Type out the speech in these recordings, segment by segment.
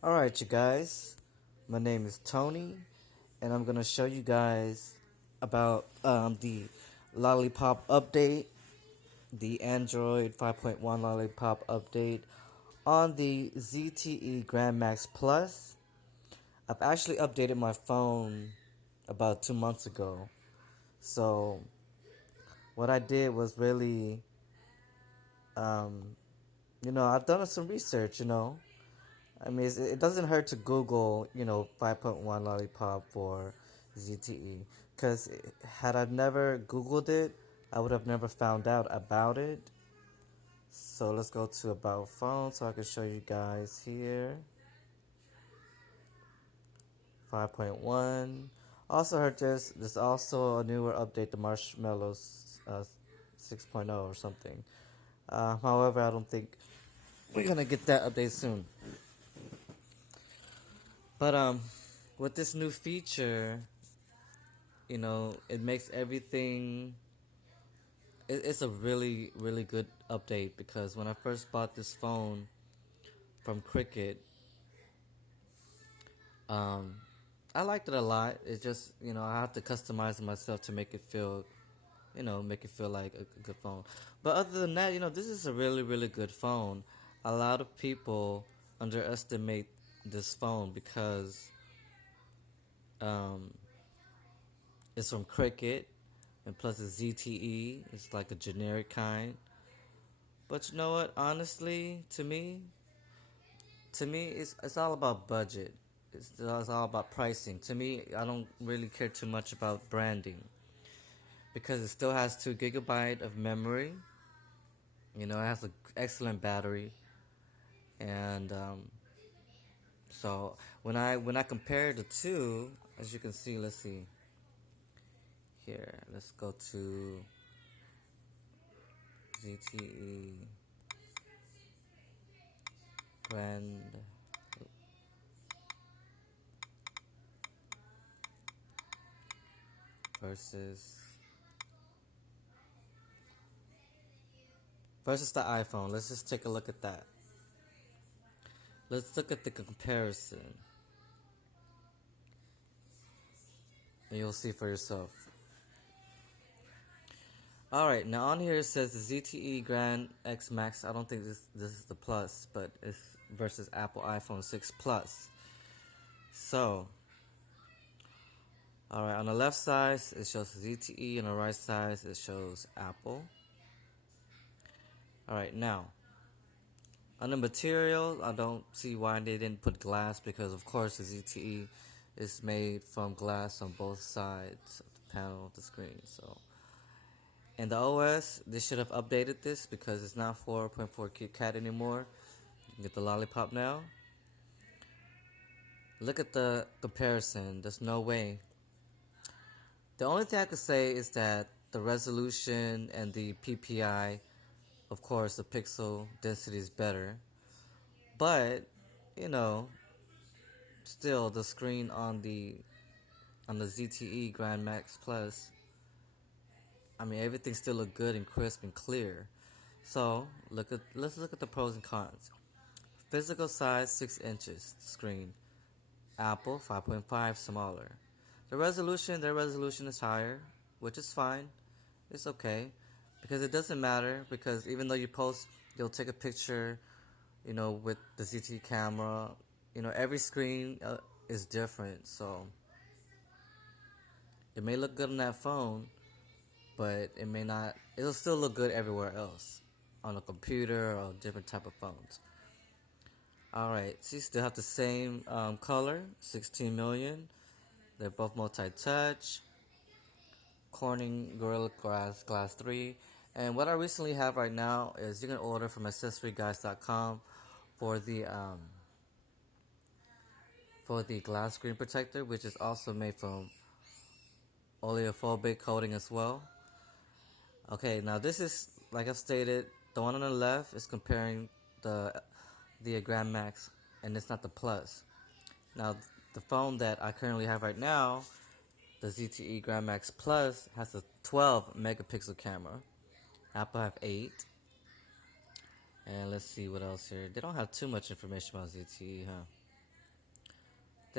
Alright, you guys, my name is Tony, and I'm gonna show you guys about the Lollipop update, the Android 5.1 Lollipop update on the ZTE Grand Max Plus. I've actually updated my phone about 2 months ago, so what I did was really, um, I've done some research, I mean, it doesn't hurt to Google, 5.1 Lollipop for ZTE. Because had I never Googled it, I would have never found out about it. So let's go to About Phone so I can show you guys here. 5.1. Also heard there's also a newer update, the Marshmallows 6.0 or something. However, I don't think we're gonna get that update soon. But with this new feature, it makes everything. It's a really really good update because when I first bought this phone from Cricket, um, I liked it a lot. It just I have to customize it myself to make it feel like a good phone. But other than that, this is a really really good phone. A lot of people underestimate this phone because um, it's from Cricket, and plus it's ZTE. It's like a generic kind. But you know what? Honestly, to me, it's all about budget. It's all about pricing. To me, I don't really care too much about branding because it still has 2 GB of memory. It has an excellent battery, and so when I compare the two, as you can see, let's see here. Let's go to ZTE Grand versus the iPhone. Let's just take a look at that. Let's look at the comparison, and you'll see for yourself. All right, now on here it says the ZTE Grand X Max. I don't think this is the Plus, but it's versus Apple iPhone 6 Plus. So, all right, on the left side it shows ZTE, on the right side it shows Apple. All right, now on the material, I don't see why they didn't put glass because of course the ZTE is made from glass on both sides of the panel of the screen. So. And the OS, they should have updated this because it's not 4.4 KitKat anymore. You can get the Lollipop now. Look at the comparison. There's no way. The only thing I could say is that the resolution and the PPI, of course, the pixel density is better. But, you know, still the screen on the ZTE Grand Max Plus, I mean, everything still look good and crisp and clear. So let's look at the pros and cons. Physical size 6 inches screen. Apple 5.5 smaller. Their resolution is higher, which is fine. It's okay because it doesn't matter because even though you'll take a picture, with the ZT camera. Every screen is different, so it may look good on that phone, but it may not. It'll still look good everywhere else, on a computer or different type of phones. All right, so you still have the same color, 16 million. They're both multi-touch. Corning Gorilla Glass 3. And what I recently have right now is you can order from accessoryguys.com for the glass screen protector, which is also made from oleophobic coating as well. Okay, now this is, like I've stated, the one on the left is comparing the Grand Max, and it's not the Plus. Now, the phone that I currently have right now, the ZTE Grand Max Plus, has a 12 megapixel camera. Apple have 8. And let's see what else here. They don't have too much information about ZTE, huh?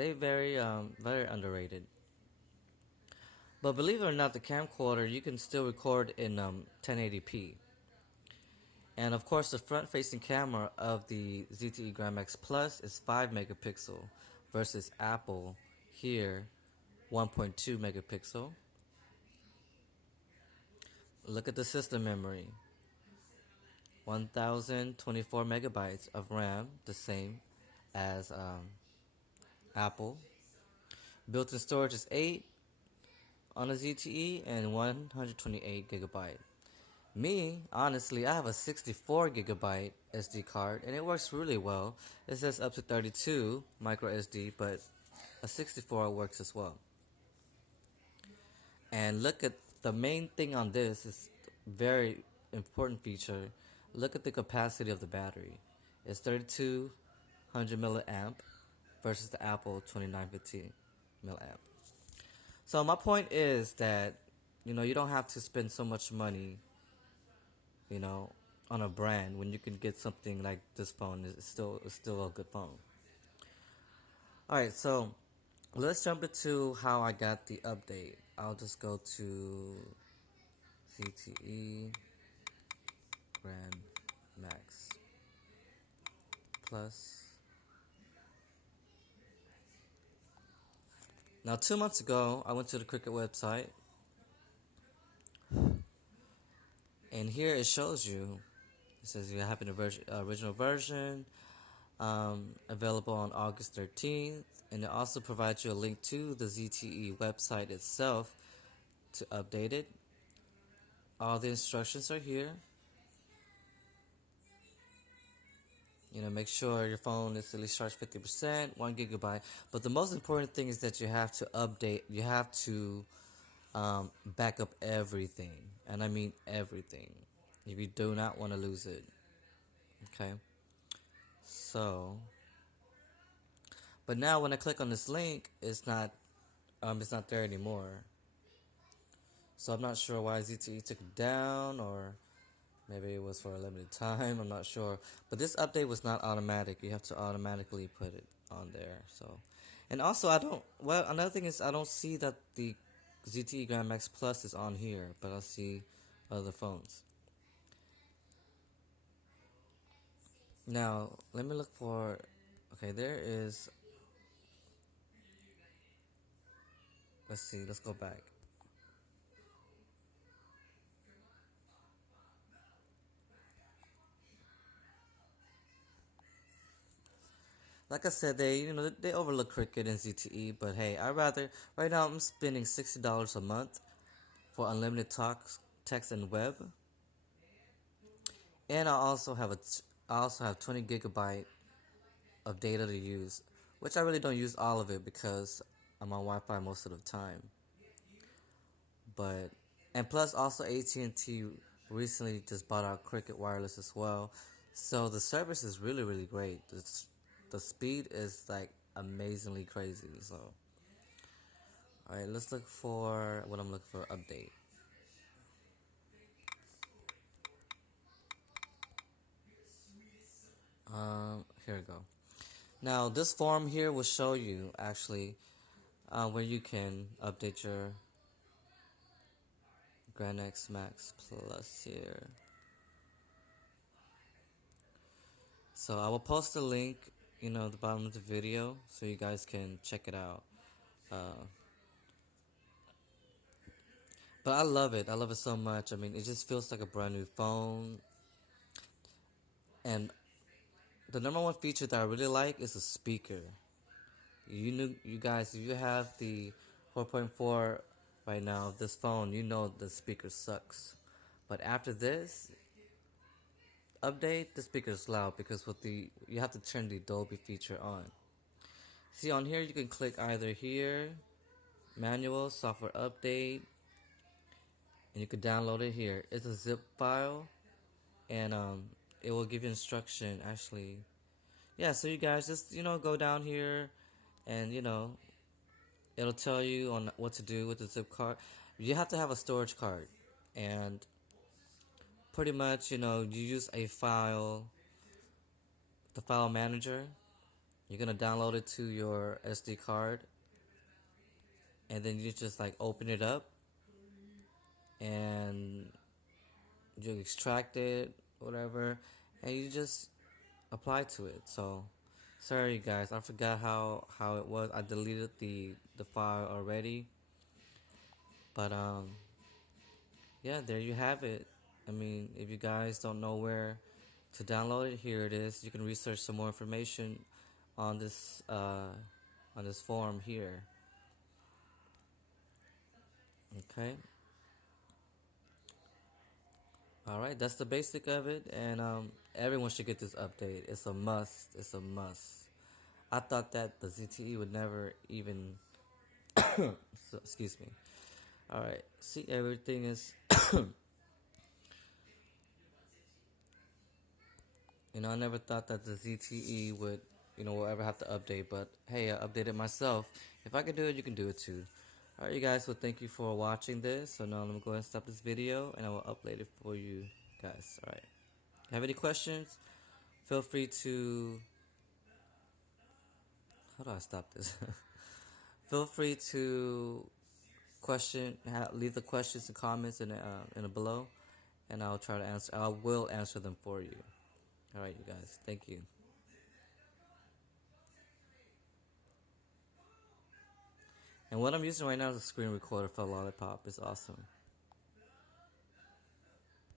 they very underrated. But believe it or not, the camcorder you can still record in 1080p. And of course, the front-facing camera of the ZTE Grand Max Plus is 5 megapixel versus Apple here 1.2 megapixel. Look at the system memory. 1024 megabytes of RAM, the same as Apple. Built-in storage is 8 on a ZTE and 128 gigabyte. Me, honestly, I have a 64 gigabyte SD card and it works really well. It says up to 32 micro SD, but a 64 works as well. And look at the main thing on this is very important feature. Look at the capacity of the battery. It's 3200 milliamp versus the Apple 2950 milliamp. So my point is that you don't have to spend so much money on a brand when you can get something like this phone. It's still a good phone. All right, so let's jump into how I got the update. I'll just go to ZTE Grand Max Plus. Now, 2 months ago, I went to the Cricket website, and here it shows you. It says you have an original version available on August 13th, and it also provides you a link to the ZTE website itself to update it. All the instructions are here. Make sure your phone is at least charged 50%, 1 gigabyte. But the most important thing is that you have to update. You have to back up everything, and I mean everything. If you do not want to lose it, okay. So, but now when I click on this link, it's not there anymore. So I'm not sure why ZTE took it down, or maybe it was for a limited time. I'm not sure. But this update was not automatic. You have to automatically put it on there. So, and also another thing is I don't see that the ZTE Grand Max Plus is on here, but I see other phones. Now, let me look for, okay, there is, let's see, let's go back. Like I said, they overlook Cricket and ZTE, but hey, right now I'm spending $60 a month for unlimited talk, text, and web. And I also have 20 gigabyte of data to use, which I really don't use all of it because I'm on Wi-Fi most of the time. And plus also AT&T recently just bought out Cricket Wireless as well, so the service is really really great. The speed is like amazingly crazy. So, all right, let's look for what I'm looking for. Update. Here we go. Now this form here will show you actually where you can update your Grand Max Plus here. So I will post a link, at the bottom of the video, so you guys can check it out. But I love it. I love it so much. I mean, it just feels like a brand new phone. And the number one feature that I really like is the speaker. You guys, if you have the 4.4 right now of this phone, the speaker sucks. But after this update, the speaker is loud because you have to turn the Dolby feature on. See, on here you can click either here, manual, software update, and you can download it here. It's a zip file, and it will give you instruction actually. Yeah, so you guys just go down here, and it'll tell you on what to do with the zip card. You have to have a storage card, and pretty much you use the file manager, You're gonna download it to your SD card, and then you just like open it up and you extract it, whatever, and you just apply to it. So sorry guys, I forgot how it was. I deleted the file already, but yeah, there you have it. I mean, if you guys don't know where to download it, here it is. You can research some more information on this forum here. Okay. All right, that's the basic of it, and everyone should get this update. It's a must. It's a must. I thought that the ZTE would never even. So, excuse me. All right. See, everything is. I never thought that the ZTE would, will ever have to update. But hey, I updated myself. If I can do it, you can do it too. All right, you guys. So thank you for watching this. So now let me go ahead and stop this video, and I will upload it for you guys. All right. Have any questions? Feel free to. How do I stop this? Feel free to leave the questions and comments in below, and I'll try to answer. I will answer them for you. All right, you guys. Thank you. And what I'm using right now is a screen recorder for Lollipop. It's awesome.